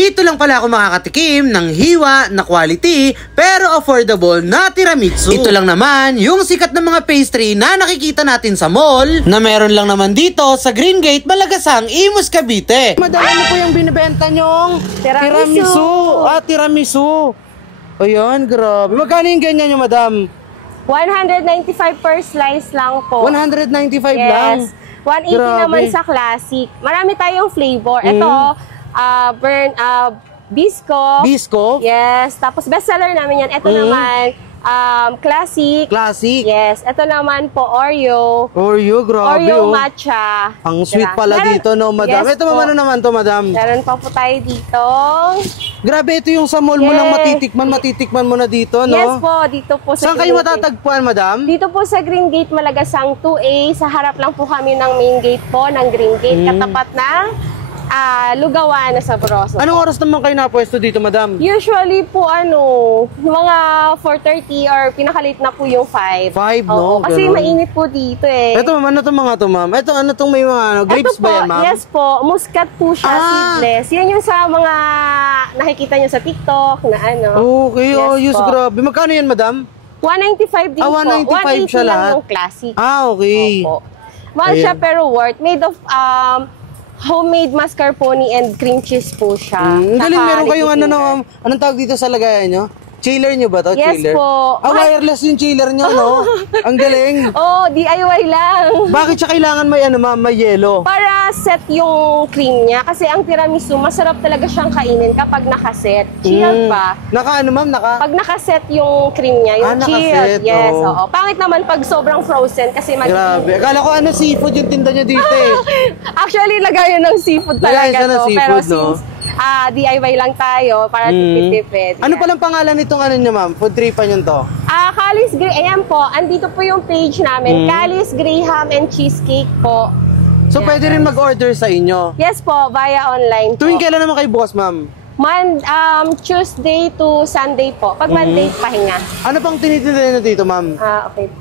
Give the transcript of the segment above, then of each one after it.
Dito lang pala ako makakatikim ng hiwa na quality pero affordable na tiramisu. Ito lang naman yung sikat ng mga pastry na nakikita natin sa mall na meron lang naman dito sa Green Gate, Malagasang, Imus, Cavite. Madam, ano po yung binibenta nyong? Tiramisu. Tiramisu. Ayan, grabe. Magkano yung ganyan nyo, madam? 195 per slice lang po. 195 lang? Yes. 180 naman sa classic. Marami tayong flavor. Ito, Bisco. Bisco? Yes. Tapos bestseller namin yan. Ito naman, classic. Classic? Yes. Ito naman po, Oreo. Oreo, grabe. Oreo matcha. Ang sweet pala dito, no, madam? Yes, ito ano naman to, madam? Meron pa po tayo dito. Grabe, ito yung sa mall mo lang matitikman mo na dito, no? Yes po, dito po sa Saan kayo matatagpuan, madam? Dito po sa Green Gate, Malagasang 2A. Sa harap lang po kami ng main gate po ng Green Gate. Katapat ng Lugawan na sa Broso. Anong oras naman kayo napwesto dito, madam? Usually po, mga 4:30 or pinakalate na po yung 5. 5, no? Kasi Ganun. mainit po dito eh. Ito, ma'am, ano itong mga to, ma'am? Ito, ano itong may mga grapes Ito po, ba yan, ma'am? yes po. Muscat po siya, seedless. Yan yung sa mga nakikita nyo sa TikTok na Okay, Yes po. grabe. Magkano yan, madam? 195 din po. 195 siya 180 lang lahat? yung classic. Okay. Opo. Mahal siya pero worth. Made of homemade mascarpone and cream cheese po siya. Galing, meron kayong anong tawag dito sa lagayan nyo? Chiller nyo ba to? Yes Chiller? po. Wireless yung chiller nyo, no? Ang galing. DIY lang. Bakit siya kailangan may ma'am, may yelo? Para set yung cream niya. Kasi ang tiramisu, masarap talaga siyang kainin kapag nakaset. Chilled pa. Ma'am? Pag nakaset yung cream niya, yung chilled. Nakaset, Yes, oo. Pangit naman pag sobrang frozen kasi Grabe. Akala ko seafood yung tinda nyo dito eh. Actually, lagayan ng seafood talaga Lagayan siya ng to. seafood, Pero no? since DIY lang tayo para tipid-tipid. Ano palang pangalan nitong nyo, ma'am? Food tripan yun to? Kalis Ayan po, andito po yung page namin. Kalis Graham and Cheesecake po. So, pwede rin mag-order sa inyo? Yes po, via online po. Tuwing kailan naman kayo bukas, ma'am? Tuesday to Sunday po. Pag Monday, pahinga. Ano pang tinitinda nyo dito, ma'am? Okay.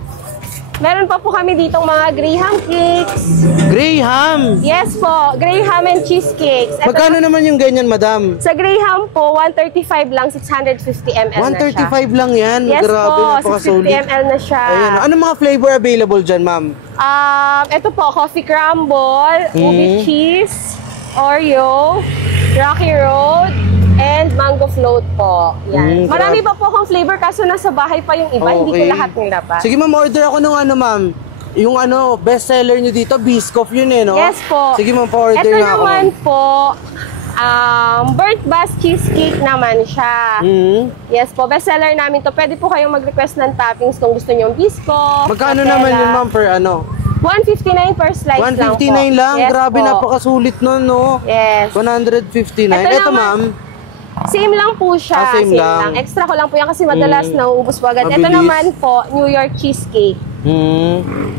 Meron pa po kami ditong mga Graham cakes. Graham! Yes po, Graham and cheesecakes. Magkano naman yung ganyan, madam? Sa Graham po, 135 lang, 650 ml na siya. 135 lang yan? Yes Grabe, po, 650 ml na siya. Ayan. Anong mga flavor available dyan, ma'am? Ito po, coffee crumble, ubi cheese, Oreo, Rocky Road, and mango float po. Yan. Marami pa po akong flavor kaso nasa bahay pa yung iba, hindi ko lahat nilabas. Sige ma'am, order ako ng ma'am. Yung best seller nyo dito, Biscoff yun eh, no? Yes po. Sige ma'am, pa-order Ito na ako. naman po, burnt bass cheesecake naman siya. Yes po, best seller namin to. Pwede po kayong mag-request ng toppings kung gusto nyo yung Biscoff. Magkano naman yun ma'am per 159 per slice 159 lang? Yes Grabe, po. napakasulit nun, no? Yes. 159. Ito ma'am. Same lang po siya. Same lang. Extra ko lang po yan kasi madalas nauubos po agad. Mabilis. Ito naman po, New York cheesecake.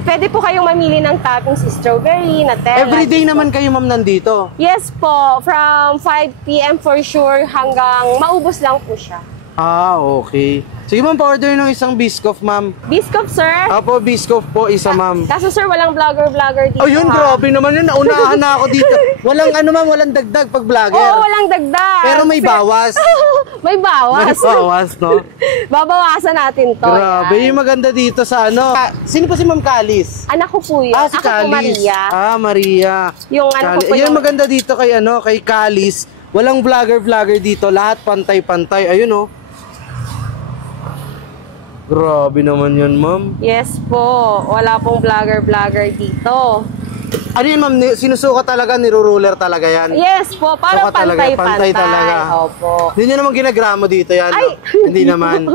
Pwede po kayong mamili ng toppings, strawberry, Nutella. Everyday naman kayo ma'am nandito? Yes po, from 5 p.m. for sure hanggang maubos lang po siya. Okay. Sige ma'am, pa-order ng isang Biscoff, ma'am. Biscoff, sir? Apo, Biscoff po, isa ma'am. Kaso sir, walang vlogger dito. Ayun, grabe naman yun. Naunahan na ako dito. Walang ma'am, walang dagdag pag vlogger. Oo, walang dagdag. Pero may bawas. May bawas. May bawas, no? Babawasan natin to. Grabe, yung maganda dito sa Sino po si Ma'am Kalis? Anak ko po yun. Si Ako po Kalis. Maria. Maria. Yung ano ko po Yan yung... maganda dito kay kay Kalis. Walang vlogger dito. Lahat pantay-pantay. Ayun, Grabe naman yun, ma'am. Yes po. Wala pong vlogger dito. Ano yun, ma'am? Sinusuka talaga, niro-ruler talaga yan? Yes po. Para pantay-pantay. Talaga. Opo. Hindi nyo naman ginagramo dito yan. Ay! Hindi naman.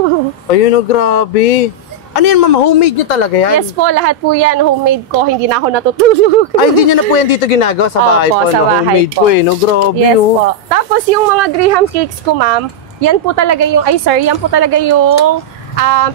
Ayun, grabe. Ano yan, ma'am? Homemade nyo talaga yan? Yes po. Lahat po yan. Homemade ko. Hindi na ako natutulog. Ay, hindi nyo na po yan dito ginagawa sa bahay po. Sa bahay Homemade po. Grabe, Yes po. Tapos yung mga Graham cakes ko, ma'am, yan po talaga yung... Ay, sir, yan po talaga yung...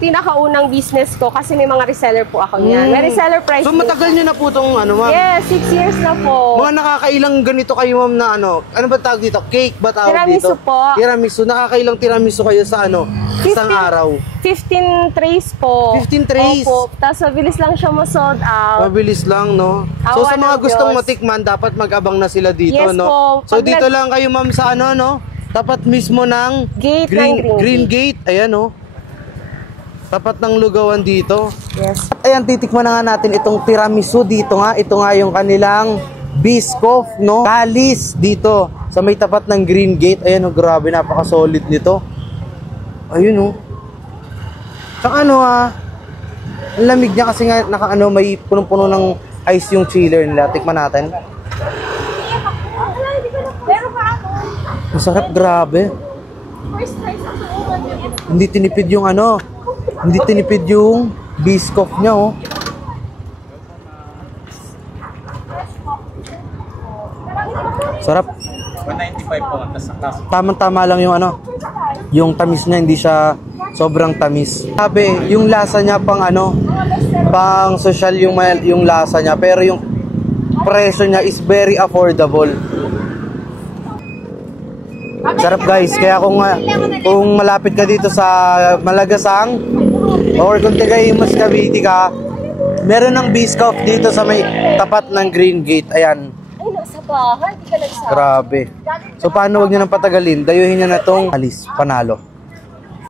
pinakaunang business ko kasi may mga reseller po ako niyan. May reseller price. So matagal nyo na po itong ma'am? Yes, 6 years na po. Mga nakakailang ganito kayo ma'am na ano ba tawag dito? Cake ba tawag tiramisu dito? Po. Tiramisu. Nakakailang tiramisu kayo sa isang araw? 15 trays po. 15 trays? Opo. Tapos mabilis lang siya ma-sold out. Mabilis lang, no? So sa mga gustong matikman, dapat mag-abang na sila dito, yes, no? Po. So dito lang kayo ma'am sa no? Tapat mismo ng Gate ng Green Gate. Ayan oh. Tapat ng lugawan dito. Yes. At ayan, titikman na nga natin itong tiramisu dito nga. Ito nga yung kanilang Biscoff, no? Kalis dito sa may tapat ng Green Gate. Ayan oh, grabe, napaka-solid nito. Ayun oh. Tsaka ano ang lamig niya kasi nga may punong-puno ng ice yung chiller nila. Tikman natin. Masarap, grabe. Hindi tinipid yung hindi tinipid yung Biscoff niya oh. Sarap. 195 po. Tama-tama lang yung yung tamis niya, hindi siya sobrang tamis. Sabi, yung lasa niya pang social yung lasa niya, pero yung presyo niya is very affordable. Sarap guys, kaya kung malapit ka dito sa Malagasang or kung tagay mas Cavite ka, meron ng Biscoff dito sa may tapat ng Green Gate. Ayan. Ay, nasa bahay. Di ka nagsabi. Grabe. So paano wag niyo nang patagalin? Dayuhin niyo na tong alis, panalo.